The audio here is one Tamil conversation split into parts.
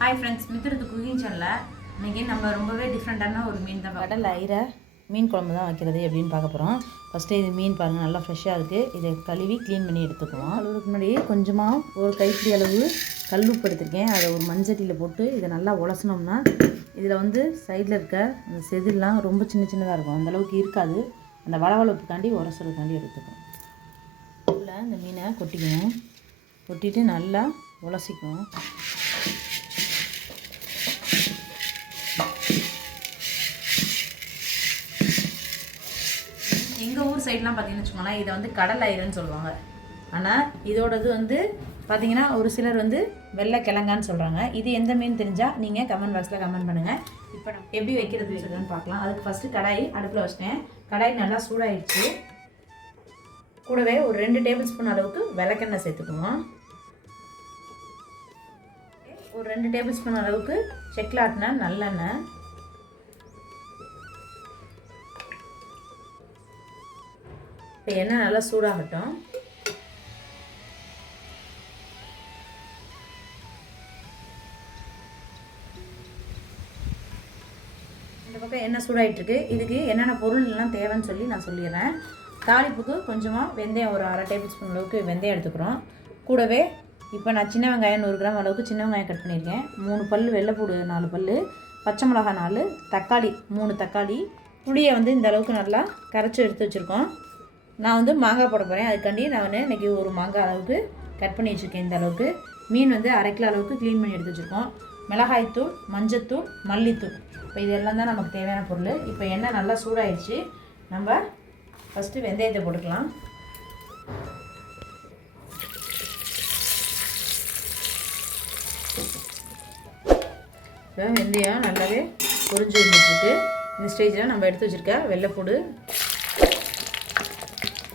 ஹாய் ஃப்ரெண்ட்ஸ் மித்திரத்து குக்கிங் சேனலில் இன்னைக்கு நம்ம ரொம்பவே டிஃப்ரெண்ட்டான ஒரு மீன் தான் கடல் ஐரை மீன் குழம்பு தான் வைக்கிறது எப்படின்னு பார்க்க போகிறோம் ஃபஸ்ட்டு இது மீன் பாருங்கள் நல்லா ஃப்ரெஷ்ஷாக இருக்குது இதை கழுவி க்ளீன் பண்ணி எடுத்துக்குவோம். கழுவுறதுக்கு முன்னாடி கொஞ்சமாக ஒரு கைப்பிடி அளவு கல் உப்பு எடுத்திருக்கேன். அதை ஒரு மண்சட்டியில் போட்டு இதை நல்லா உலசினோம்னா இதில் வந்து சைடில் இருக்க அந்த செதில்லாம் ரொம்ப சின்ன சின்னதாக இருக்கும். அந்த அளவுக்கு இருக்காது. அந்த வளவளப்புக்காண்டி உரசுறதுக்காண்டி எடுத்துக்கும் உள்ள இந்த மீனை கொட்டிக்கணும் கொட்டிட்டு நல்லா உலசிக்கும் எங்கள் ஊர் சைட்லாம் பார்த்தீங்கன்னு வச்சுக்கோங்களேன் இதை வந்து கடல் ஐரன்னு சொல்லுவாங்க. ஆனால் இதோடது வந்து பார்த்தீங்கன்னா ஒரு சிலர் வந்து வெள்ளை கிழங்கான்னு சொல்கிறாங்க இது எந்த மீன் தெரிஞ்சால் நீங்கள் கமெண்ட் பாக்ஸில் கமெண்ட் பண்ணுங்கள் இப்போ நம்ம எப்படி வைக்கிறது வைக்கிறதுன்னு பார்க்கலாம். அதுக்கு ஃபஸ்ட்டு கடாய் அடுப்பில் வச்சிட்டேன். கடாய் நல்லா சூடாயிடுச்சு. கூடவே ஒரு ரெண்டு டேபிள் ஸ்பூன் அளவுக்கு விளக்கெண்ணெய் சேர்த்துக்குவோம். ஒரு ரெண்டு டேபிள் ஸ்பூன் அளவுக்கு செக்கில் ஆட்டின நல்லெண்ணெய். இப்போ எண்ணெய் நல்லா சூடாகட்டும். இந்த பக்கம் எண்ணெய் சூடாயிட்டுருக்கு. இதுக்கு என்னென்ன பொருள் எல்லாம் தேவைன்னு சொல்லி நான் சொல்லிடுறேன். தாளிப்புக்கு கொஞ்சமாக வெந்தயம் ஒரு அரை டேபிள் ஸ்பூன் அளவுக்கு வெந்தயம் எடுத்துக்கிறோம். கூடவே இப்போ நான் சின்ன வெங்காயம் நூறு கிராம் அளவுக்கு சின்ன வெங்காயம் கட் பண்ணியிருக்கேன். மூணு பல் வெள்ளைப்பூடு நாலு பல் பச்சை மிளகா நாலு தக்காளி மூணு தக்காளி புளியை வந்து இந்த அளவுக்கு நல்லா கரைச்சி எடுத்து வச்சுருக்கோம். நான் வந்து மாங்காய் போட போகிறேன் அதுக்காண்டி நான் வந்து இன்றைக்கி ஒரு மாங்காய் அளவுக்கு கட் பண்ணி வச்சுருக்கேன் இந்த அளவுக்கு. மீன் வந்து அரை கிலோ அளவுக்கு க்ளீன் பண்ணி எடுத்து வச்சுருக்கோம். மிளகாய்த்தூள் மஞ்சத்தூள் மல்லித்தூள். இப்போ இதெல்லாம் தான் நமக்கு தேவையான பொருள். இப்போ எண்ணெய் நல்லா சூடாயிடுச்சு. நம்ம ஃபஸ்ட்டு வெந்தயத்தை போட்டுக்கலாம். இப்போ வெந்தயம் நல்லாவே பொரிஞ்சு வந்துட்டுருக்கு இந்த ஸ்டேஜில் நம்ம எடுத்து வச்சுருக்க வெள்ளைப்பூடு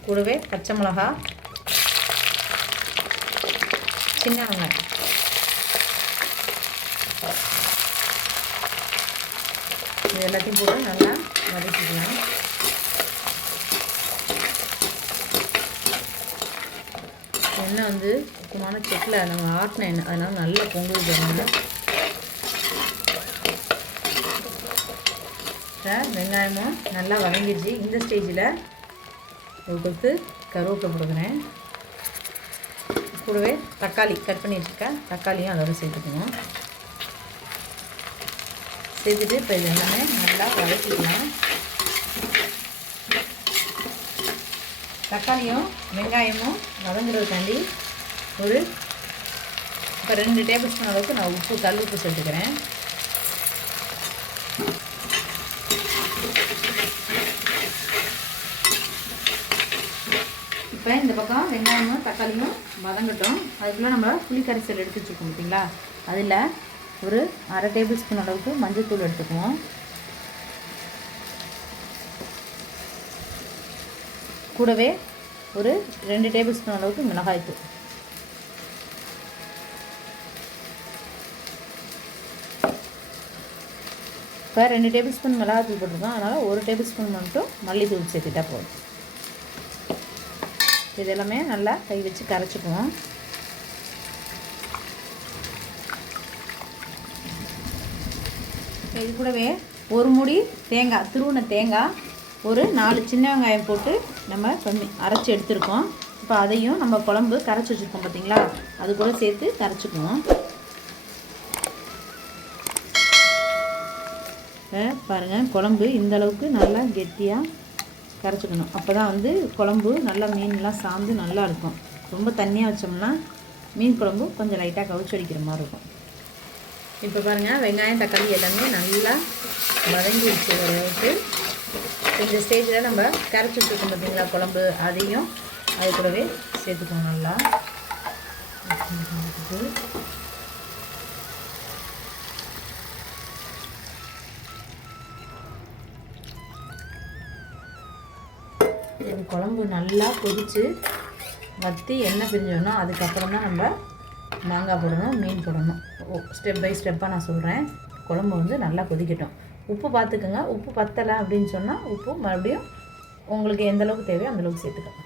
கூடவே பச்சை மிளகா சின்ன வெங்காயம். இது எல்லாத்தையும் போட்டு நல்லா வதக்கிக்கலாம். எண்ணெய் வந்து முக்கியமான செக்கில் நம்ம ஆட்டின எண்ணெய். அதனால் நல்லா பொங்கல் பாருங்க வெங்காயமும் நல்லா வதங்கிடுச்சு. இந்த ஸ்டேஜில் ஒரு கொடுத்து கருவேப்பிலை கொடுக்குறேன் கூடவே தக்காளி கட் பண்ணி வச்சுருக்கேன் தக்காளியும் அதோட சேர்த்துக்கணும் சேர்த்துட்டு இப்போ இது எல்லாமே நல்லா வதக்கிக்கலாம். தக்காளியும் வெங்காயமும் வதங்குறதுக்காண்டி ஒரு இப்போ ரெண்டு டேபிள் ஸ்பூன் அளவுக்கு நான் உப்பு கல் உப்பு சேர்த்துக்கிறேன். இப்போ இந்த பக்கம் வெங்காயமும் தக்காளியும் வதங்கட்டும். அதுக்குள்ளே நம்ம புளி கரைசல் எடுத்து வச்சுருக்கோம் பார்த்தீங்களா? அதில் ஒரு அரை டேபிள் ஸ்பூன் அளவுக்கு மஞ்சள்தூள் எடுத்துக்குவோம். கூடவே ஒரு ரெண்டு டேபிள் ஸ்பூன் அளவுக்கு மிளகாய்த்தூள் இப்போ ரெண்டு டேபிள் ஸ்பூன் மிளகாத்தூள் போட்டிருக்கோம். அதனால் ஒரு டேபிள் ஸ்பூன் மட்டும் மல்லித்தூள் சேர்த்துட்டா போதும். இது எல்லாமே நல்லா கை வச்சு கரைச்சிக்குவோம். இது கூடவே ஒரு முடி தேங்காய் துருவின தேங்காய் ஒரு நாலு சின்ன வெங்காயம் போட்டு நம்ம பண்ணி அரைச்சி எடுத்துருக்கோம். இப்போ அதையும் நம்ம குழம்பு கரைச்சி வச்சுருக்கோம் பார்த்தீங்களா அது கூட சேர்த்து கரைச்சிக்குவோம். பாருங்கள் குழம்பு இந்த அளவுக்கு நல்லா கெட்டியாக கரைச்சிக்கணும். அப்போ தான் வந்து குழம்பு நல்லா மீன்லாம் சாந்து நல்லா இருக்கும். ரொம்ப தண்ணியாக வச்சோம்னா மீன் குழம்பு கொஞ்சம் லைட்டாக கவிச்சு அடிக்கிற மாதிரி இருக்கும். இப்போ பாருங்கள் வெங்காயம் தக்காளி எல்லாமே நல்லா வதங்கி வச்சு அளவுக்கு இந்த ஸ்டேஜில் நம்ம கரைச்சி வச்சுருக்கோம் பார்த்தீங்களா குழம்பு அதையும் அது கூடவே சேர்த்துக்கணும் நல்லா. இது குழம்பு நல்லா கொதித்து வற்றி எண்ணெய் பிரிஞ்சோன்னா அதுக்கப்புறம் தான் நம்ம மாங்காய் போடணும் மீன் போடணும். ஸ்டெப் பை ஸ்டெப்பாக நான் சொல்கிறேன் குழம்பு வந்து நல்லா கொதிக்கட்டும். உப்பு பார்த்துக்கோங்க உப்பு பத்தலை அப்படின்னு சொன்னால் உப்பு மறுபடியும் உங்களுக்கு எந்தளவுக்கு தேவையோ அந்த அளவுக்கு சேர்த்துக்கோங்க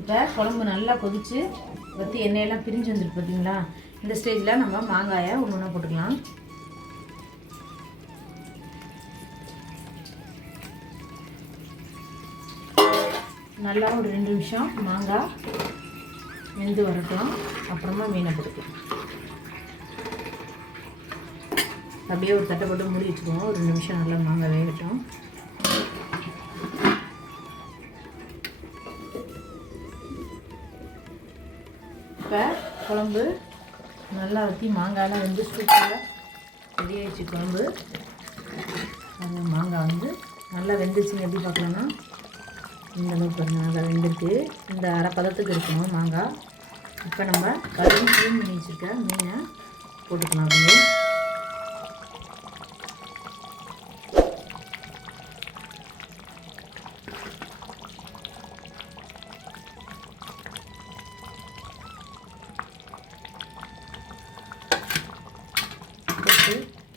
இப்போ குழம்பு நல்லா கொதிச்சு வற்றி எண்ணெயெல்லாம் பிரிஞ்சு வந்துருக்கு பார்த்தீங்களா இந்த ஸ்டேஜில் நம்ம மாங்காயை ஒன்று ஒன்றா போட்டுக்கலாம். நல்லா ஒரு ரெண்டு நிமிஷம் மாங்காய் வெந்து வரட்டும். அப்புறமா மீனை போட்டுக்கலாம். அப்படியே ஒரு தட்டை போட்டு மூடி வச்சுக்குவோம் ஒரு ரெண்டு நிமிஷம் நல்லா மாங்காய் வேகட்டும். இப்போ குழம்பு நல்லா ஊற்றி மாங்காயெல்லாம் வந்து சூப்பராக ரெடி ஆயிடுச்சு குழம்பு. அந்த மாங்காய் வந்து நல்லா வெந்துச்சுன்னு எப்படி பார்க்கலாம்னா? இந்த அளவுக்கு பாருங்க நல்லா வெந்திருக்கு. இந்த அரை பதத்துக்கு இருக்கணும் மாங்காய். இப்போ நம்ம கழுவி க்ளீன் பண்ணி வச்சுருக்க மீனை போட்டுக்கலாம் அப்படியே.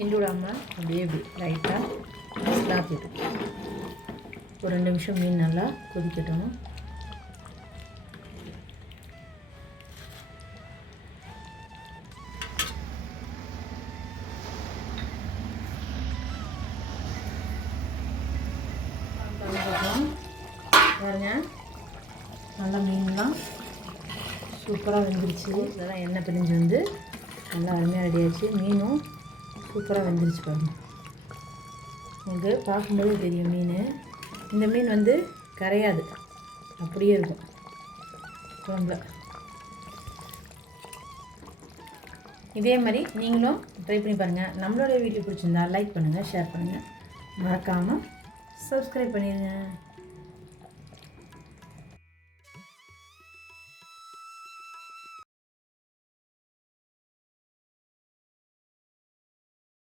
கிண்டி விடாமல் அப்படியே இப்படி லைட்டாக ஸ்லாப் ஒரு ரெண்டு நிமிஷம் மீன் நல்லா கொதிக்கட்டும். பாருங்க. நல்லா மீன்லாம் சூப்பராக வெந்துருச்சு. இதெல்லாம் எண்ணெய் பிரிஞ்சு வந்து நல்லா அருமையாக ரெடி ஆச்சு. மீனும் சூப்பராக வெந்துருச்சு பாருங்க. உங்களுக்கு பார்க்கும்போதே தெரியும் மீன். இந்த மீன் வந்து கரையாது. அப்படியே இருக்கும். குழம்புல. இதே மாதிரி நீங்களும் ட்ரை பண்ணி பாருங்கள் நம்மளோட வீடியோ பிடிச்சிருந்தா லைக் பண்ணுங்கள் ஷேர் பண்ணுங்கள் மறக்காமல் சப்ஸ்கிரைப் பண்ணிடுங்க